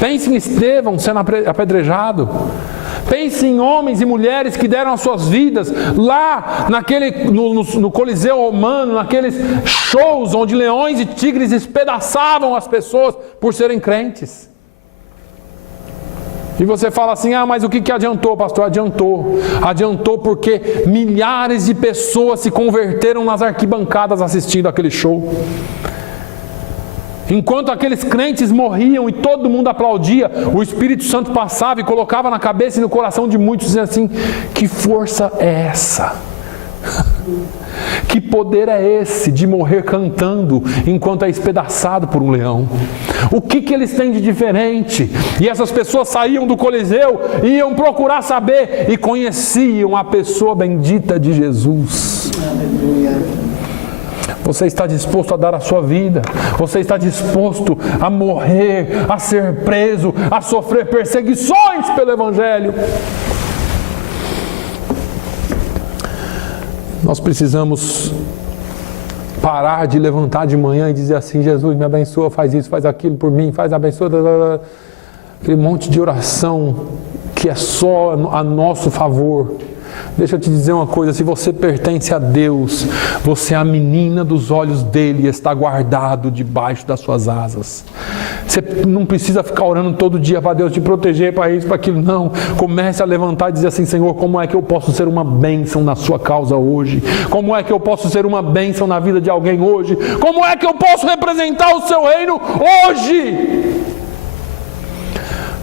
Pense em Estevão sendo apedrejado. Pense em homens e mulheres que deram as suas vidas lá no Coliseu Romano, naqueles shows onde leões e tigres espedaçavam as pessoas por serem crentes. E você fala assim, mas o que adiantou, pastor? Adiantou porque milhares de pessoas se converteram nas arquibancadas assistindo aquele show. Enquanto aqueles crentes morriam e todo mundo aplaudia, o Espírito Santo passava e colocava na cabeça e no coração de muitos, dizendo assim, que força é essa? Que poder é esse de morrer cantando enquanto é espedaçado por um leão? O que eles têm de diferente? E essas pessoas saíam do Coliseu e iam procurar saber e conheciam a pessoa bendita de Jesus. Aleluia. Você está disposto a dar a sua vida? Você está disposto a morrer, a ser preso, a sofrer perseguições pelo Evangelho? Nós precisamos parar de levantar de manhã e dizer assim: Jesus, me abençoa, faz isso, faz aquilo por mim, faz abençoa. Aquele monte de oração que é só a nosso favor. Deixa eu te dizer uma coisa, se você pertence a Deus, você é a menina dos olhos dele e está guardado debaixo das suas asas. Você não precisa ficar orando todo dia para Deus te proteger, para isso, para aquilo, não. Comece a levantar e dizer assim: Senhor, como é que eu posso ser uma bênção na sua causa hoje? Como é que eu posso ser uma bênção na vida de alguém hoje? Como é que eu posso representar o seu reino hoje?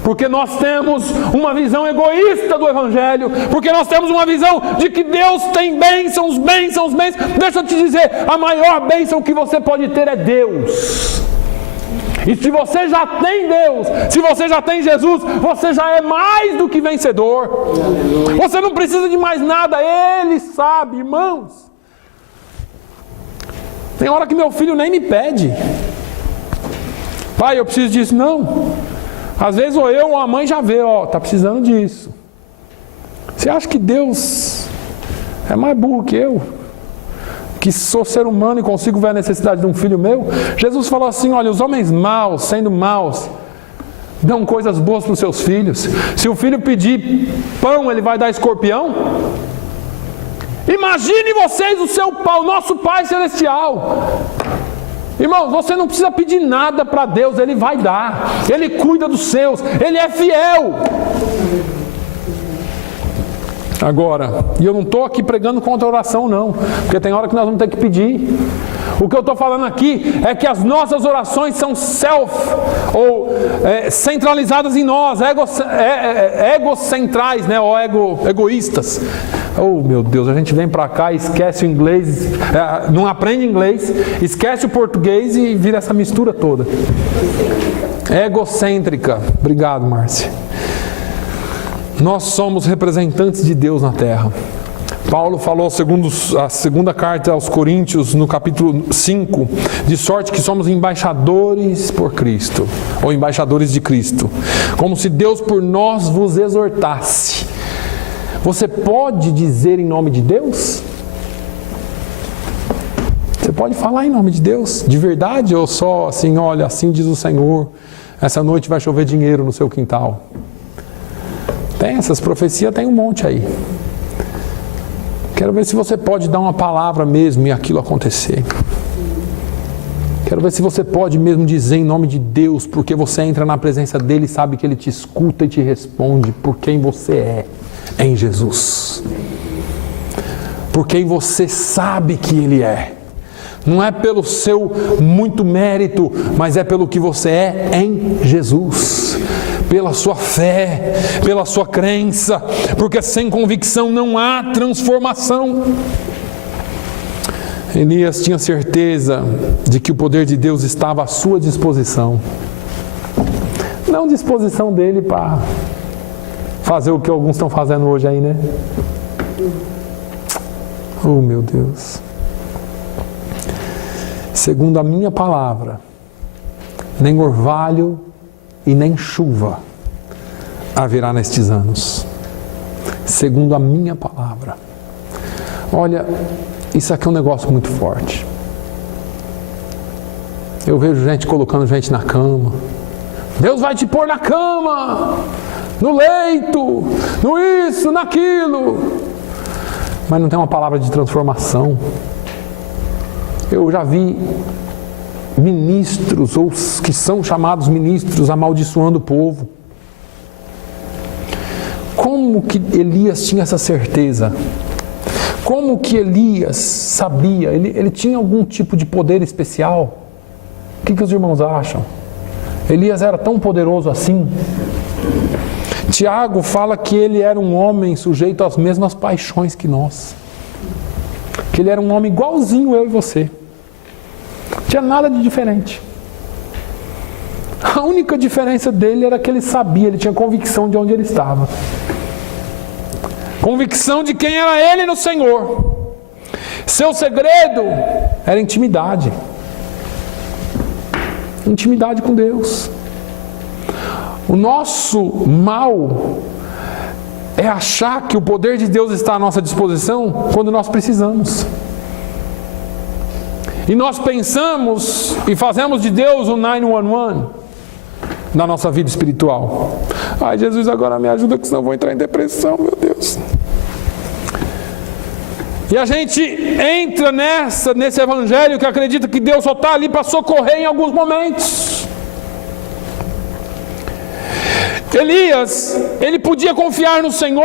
Porque nós temos uma visão egoísta do Evangelho, porque nós temos uma visão de que Deus tem bênçãos. Deixa eu te dizer, a maior bênção que você pode ter é Deus. E se você já tem Deus, se você já tem Jesus, você já é mais do que vencedor. Você não precisa de mais nada, Ele sabe, irmãos. Tem hora que meu filho nem me pede: pai, eu preciso disso. Não. Às vezes ou eu ou a mãe já vê, está precisando disso. Você acha que Deus é mais burro que eu? Que sou ser humano e consigo ver a necessidade de um filho meu? Jesus falou assim: olha, os homens maus, sendo maus, dão coisas boas para os seus filhos. Se o filho pedir pão, ele vai dar escorpião? Imagine vocês o nosso Pai Celestial. Irmãos, você não precisa pedir nada para Deus, Ele vai dar. Ele cuida dos seus, Ele é fiel. Agora, e eu não estou aqui pregando contra a oração não, porque tem hora que nós vamos ter que pedir. O que eu estou falando aqui é que as nossas orações são centralizadas em nós, egocentrais, né? Ou egoístas. Oh meu Deus, a gente vem para cá e esquece o inglês, não aprende inglês, esquece o português e vira essa mistura toda. Egocêntrica. Obrigado, Márcia. Nós somos representantes de Deus na terra. Paulo falou, segundo a segunda carta aos Coríntios, no capítulo 5, de sorte que somos embaixadores por Cristo, ou embaixadores de Cristo, como se Deus por nós vos exortasse. Você pode dizer em nome de Deus? Você pode falar em nome de Deus? De verdade? Ou só assim, olha, assim diz o Senhor, essa noite vai chover dinheiro no seu quintal? Tem essas profecias, tem um monte aí. Quero ver se você pode dar uma palavra mesmo e aquilo acontecer. Quero ver se você pode mesmo dizer em nome de Deus, porque você entra na presença dEle e sabe que Ele te escuta e te responde por quem você é em Jesus. Por quem você sabe que Ele é. Não é pelo seu muito mérito, mas é pelo que você é em Jesus. Pela sua fé, pela sua crença, porque sem convicção não há transformação. Elias tinha certeza de que o poder de Deus estava à sua disposição. Não disposição dele para fazer o que alguns estão fazendo hoje aí, né? Oh, meu Deus. Segundo a minha palavra, nem orvalho e nem chuva haverá nestes anos. Segundo a minha palavra. Olha, isso aqui é um negócio muito forte. Eu vejo gente colocando gente na cama. Deus vai te pôr na cama, no leito, no isso, naquilo. Mas não tem uma palavra de transformação. Eu já vi ministros, ou os que são chamados ministros, amaldiçoando o povo. Como que Elias tinha essa certeza? Como que Elias sabia? Ele tinha algum tipo de poder especial? O que os irmãos acham? Elias era tão poderoso assim? Tiago fala que ele era um homem sujeito às mesmas paixões que nós. que ele era um homem igualzinho eu e você. Não tinha nada de diferente. A única diferença dele era que ele sabia, ele tinha convicção de onde ele estava. Convicção de quem era ele no Senhor. Seu segredo era intimidade. Intimidade com Deus. O nosso mal é achar que o poder de Deus está à nossa disposição quando nós precisamos. E nós pensamos e fazemos de Deus o 911 na nossa vida espiritual. Ai, Jesus, agora me ajuda, que senão eu vou entrar em depressão, meu Deus. E a gente entra nesse evangelho que acredita que Deus só está ali para socorrer em alguns momentos. Elias, ele podia confiar no Senhor,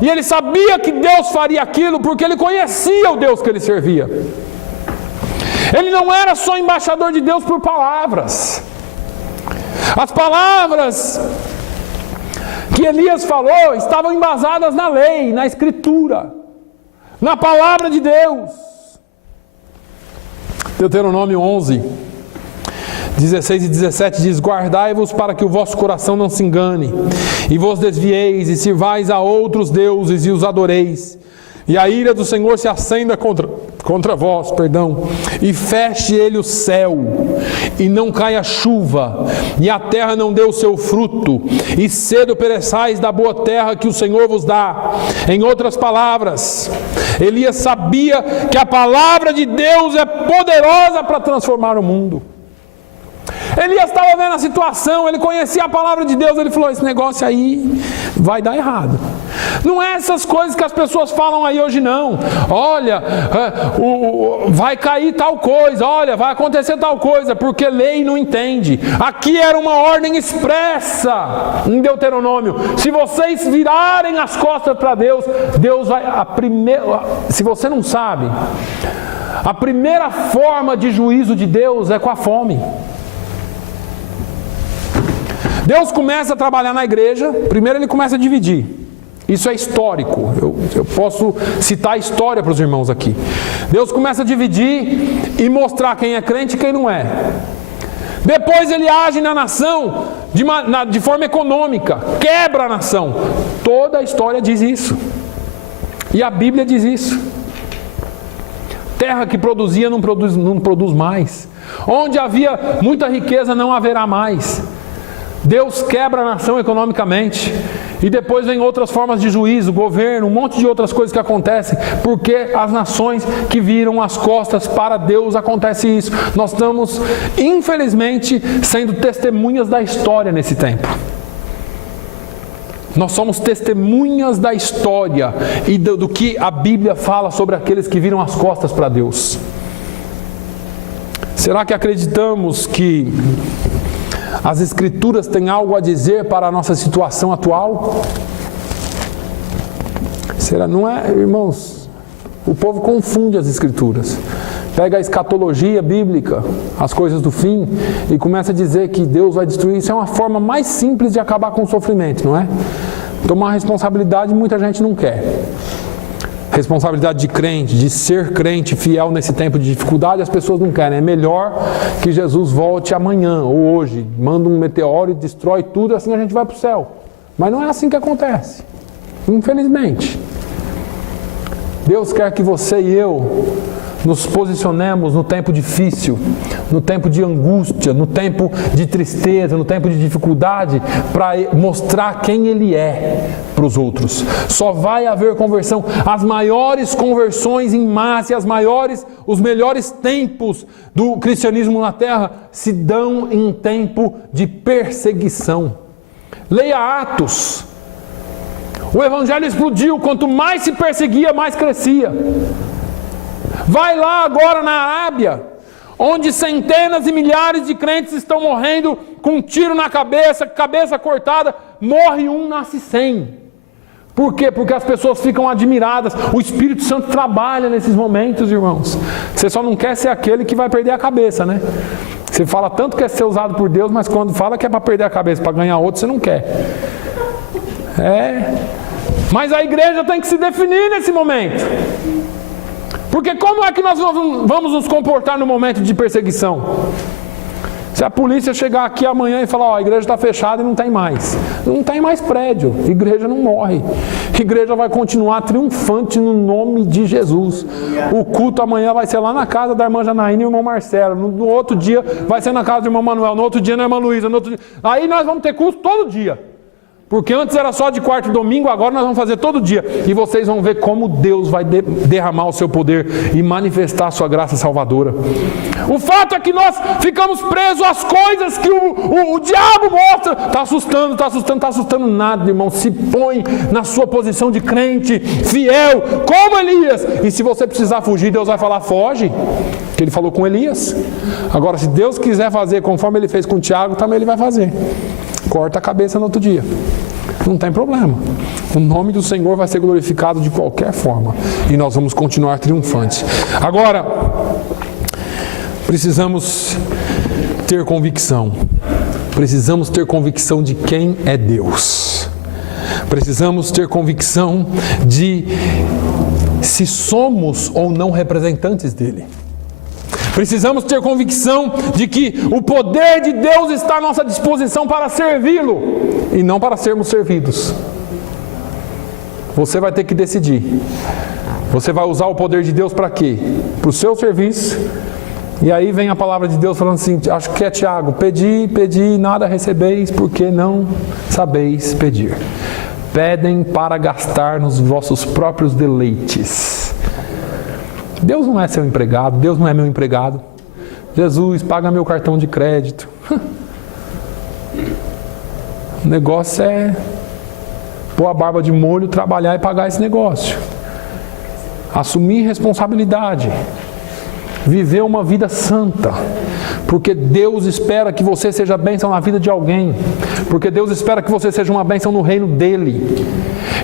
e ele sabia que Deus faria aquilo, porque ele conhecia o Deus que ele servia. Ele não era só embaixador de Deus por palavras. As palavras que Elias falou estavam embasadas na lei, na Escritura, na palavra de Deus. Deuteronômio 11, 16 e 17 diz: guardai-vos para que o vosso coração não se engane, e vos desvieis, e sirvais a outros deuses, e os adoreis, e a ira do Senhor se acenda contra vós, e feche ele o céu, e não caia chuva, e a terra não dê o seu fruto, e cedo pereçais da boa terra que o Senhor vos dá. Em outras palavras, Elias sabia que a palavra de Deus é poderosa para transformar o mundo. Elias estava vendo a situação, ele conhecia a palavra de Deus, ele falou: esse negócio aí vai dar errado. Não é essas coisas que as pessoas falam aí hoje, não. Olha, vai cair tal coisa, olha, vai acontecer tal coisa, porque lei não entende. Aqui era uma ordem expressa em Deuteronômio: se vocês virarem as costas para Deus, Deus vai, se você não sabe, a primeira forma de juízo de Deus é com a fome. Deus começa a trabalhar na igreja, primeiro ele começa a dividir. Isso é histórico, eu posso citar a história para os irmãos aqui. Deus começa a dividir e mostrar quem é crente e quem não é. Depois ele age na nação de forma econômica, quebra a nação. Toda a história diz isso. E a Bíblia diz isso. Terra que produzia não produz mais. Onde havia muita riqueza não haverá mais. Deus quebra a nação economicamente, e depois vem outras formas de juízo, governo, um monte de outras coisas que acontecem, porque as nações que viram as costas para Deus, acontece isso. Nós estamos, infelizmente, sendo testemunhas da história nesse tempo. Nós somos testemunhas da história e do que a Bíblia fala sobre aqueles que viram as costas para Deus. Será que acreditamos que as Escrituras têm algo a dizer para a nossa situação atual? Será? Não é, irmãos? O povo confunde as Escrituras. Pega a escatologia bíblica, as coisas do fim, e começa a dizer que Deus vai destruir. Isso é uma forma mais simples de acabar com o sofrimento, não é? Tomar responsabilidade muita gente não quer. Responsabilidade de crente, de ser crente fiel nesse tempo de dificuldade, as pessoas não querem. É melhor que Jesus volte amanhã ou hoje, manda um meteoro e destrói tudo, assim a gente vai para o céu. Mas não é assim que acontece, infelizmente. Deus quer que você e eu nos posicionemos no tempo difícil, no tempo de angústia, no tempo de tristeza, no tempo de dificuldade, para mostrar quem Ele é para os outros. Só vai haver conversão. As maiores conversões em massa e os melhores tempos do cristianismo na terra se dão em tempo de perseguição. Leia Atos. O evangelho explodiu, quanto mais se perseguia, mais crescia. Vai lá agora na Arábia, onde centenas e milhares de crentes estão morrendo com um tiro na cabeça, cabeça cortada, morre um, nasce 100. Por quê? Porque as pessoas ficam admiradas. O Espírito Santo trabalha nesses momentos, irmãos. Você só não quer ser aquele que vai perder a cabeça, né? Você fala tanto que é ser usado por Deus, mas quando fala que é para perder a cabeça, para ganhar outro, você não quer. Mas a igreja tem que se definir nesse momento. Porque como é que nós vamos nos comportar no momento de perseguição? Se a polícia chegar aqui amanhã e falar, ó, a igreja está fechada e não tem mais. Não tem mais prédio, a igreja não morre. A igreja vai continuar triunfante no nome de Jesus. O culto amanhã vai ser lá na casa da irmã Janaína e do irmão Marcelo. No outro dia vai ser na casa do irmão Manuel, no outro dia na irmã Luísa, no outro dia... Aí nós vamos ter culto todo dia. Porque antes era só de quarta e domingo, agora nós vamos fazer todo dia. E vocês vão ver como Deus vai derramar o seu poder e manifestar a sua graça salvadora. O fato é que nós ficamos presos às coisas que o diabo mostra. Está assustando nada, irmão. Se põe na sua posição de crente, fiel, como Elias. E se você precisar fugir, Deus vai falar, foge. Que ele falou com Elias. Agora, se Deus quiser fazer conforme ele fez com Tiago, também ele vai fazer. Corta a cabeça no outro dia. Não tem problema. O nome do Senhor vai ser glorificado de qualquer forma. E nós vamos continuar triunfantes. Agora, precisamos ter convicção. Precisamos ter convicção de quem é Deus. Precisamos ter convicção de se somos ou não representantes dele. Precisamos ter convicção de que o poder de Deus está à nossa disposição para servi-lo e não para sermos servidos. Você vai ter que decidir. Você vai usar o poder de Deus para quê? Para o seu serviço. E aí vem a palavra de Deus falando assim, acho que é Tiago, pedi, nada recebeis, porque não sabeis pedir. Pedem para gastar nos vossos próprios deleites. Deus não é seu empregado, Deus não é meu empregado. Jesus, paga meu cartão de crédito. O negócio é pôr a barba de molho, trabalhar e pagar esse negócio. Assumir responsabilidade. Viver uma vida santa. Porque Deus espera que você seja bênção na vida de alguém. Porque Deus espera que você seja uma bênção no reino dele.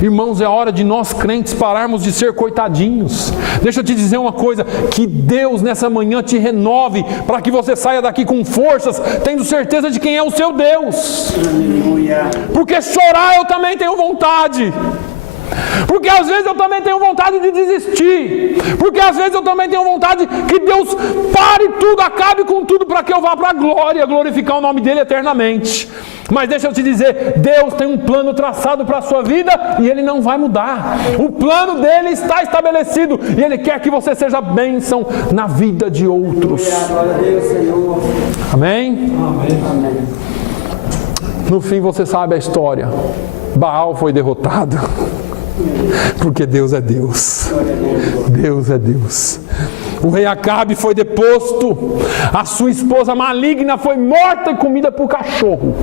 Irmãos, é hora de nós crentes pararmos de ser coitadinhos. Deixa eu te dizer uma coisa, que Deus nessa manhã te renove para que você saia daqui com forças, tendo certeza de quem é o seu Deus. Aleluia. Porque chorar eu também tenho vontade. Porque às vezes eu também tenho vontade de desistir. Porque às vezes eu também tenho vontade que Deus pare tudo, acabe com tudo para que eu vá para a glória, glorificar o nome dele eternamente. Mas deixa eu te dizer, Deus tem um plano traçado para a sua vida e ele não vai mudar. O plano dele está estabelecido e ele quer que você seja bênção na vida de outros. Glória a Deus, Senhor. Amém? Amém. No fim você sabe a história. Baal foi derrotado. Porque Deus é Deus. Deus é Deus. O rei Acabe foi deposto. A sua esposa maligna foi morta e comida por cachorro.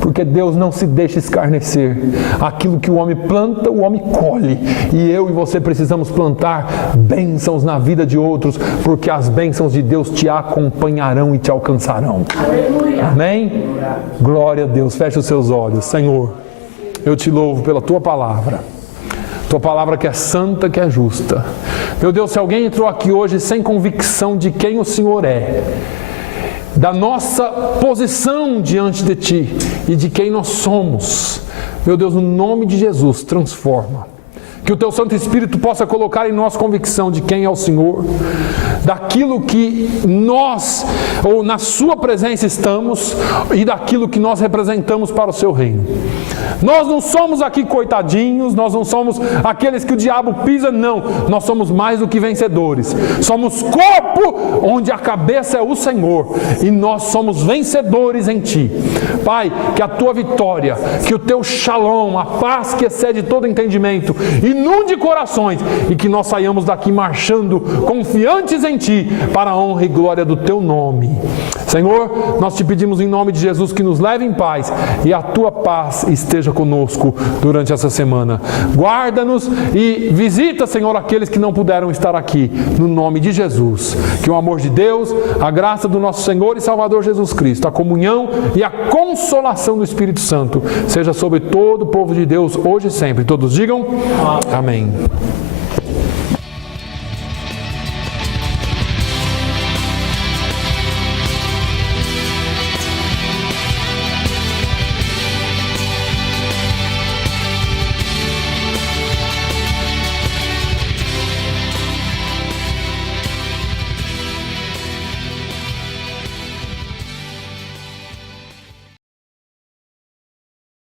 Porque Deus não se deixa escarnecer. Aquilo que o homem planta, o homem colhe. E eu e você precisamos plantar bênçãos na vida de outros, porque as bênçãos de Deus te acompanharão e te alcançarão. Amém? Glória a Deus. Feche os seus olhos. Senhor, eu te louvo pela tua palavra. Tua palavra que é santa, que é justa. Meu Deus, se alguém entrou aqui hoje sem convicção de quem o Senhor é, da nossa posição diante de Ti e de quem nós somos, meu Deus, no nome de Jesus, transforma. Que o Teu Santo Espírito possa colocar em nós convicção de quem é o Senhor, daquilo que nós, ou na Sua presença estamos, e daquilo que nós representamos para o Seu reino. Nós não somos aqui coitadinhos, nós não somos aqueles que o diabo pisa, não. Nós somos mais do que vencedores. Somos corpo onde a cabeça é o Senhor, e nós somos vencedores em Ti. Pai, que a Tua vitória, que o Teu shalom, a paz que excede todo entendimento, inunde corações e que nós saiamos daqui marchando confiantes em Ti para a honra e glória do Teu nome. Senhor, nós Te pedimos em nome de Jesus que nos leve em paz e a Tua paz esteja conosco durante essa semana. Guarda-nos e visita, Senhor, aqueles que não puderam estar aqui, no nome de Jesus. Que o amor de Deus, a graça do nosso Senhor e Salvador Jesus Cristo, a comunhão e a consolação do Espírito Santo seja sobre todo o povo de Deus hoje e sempre. Todos digam amém.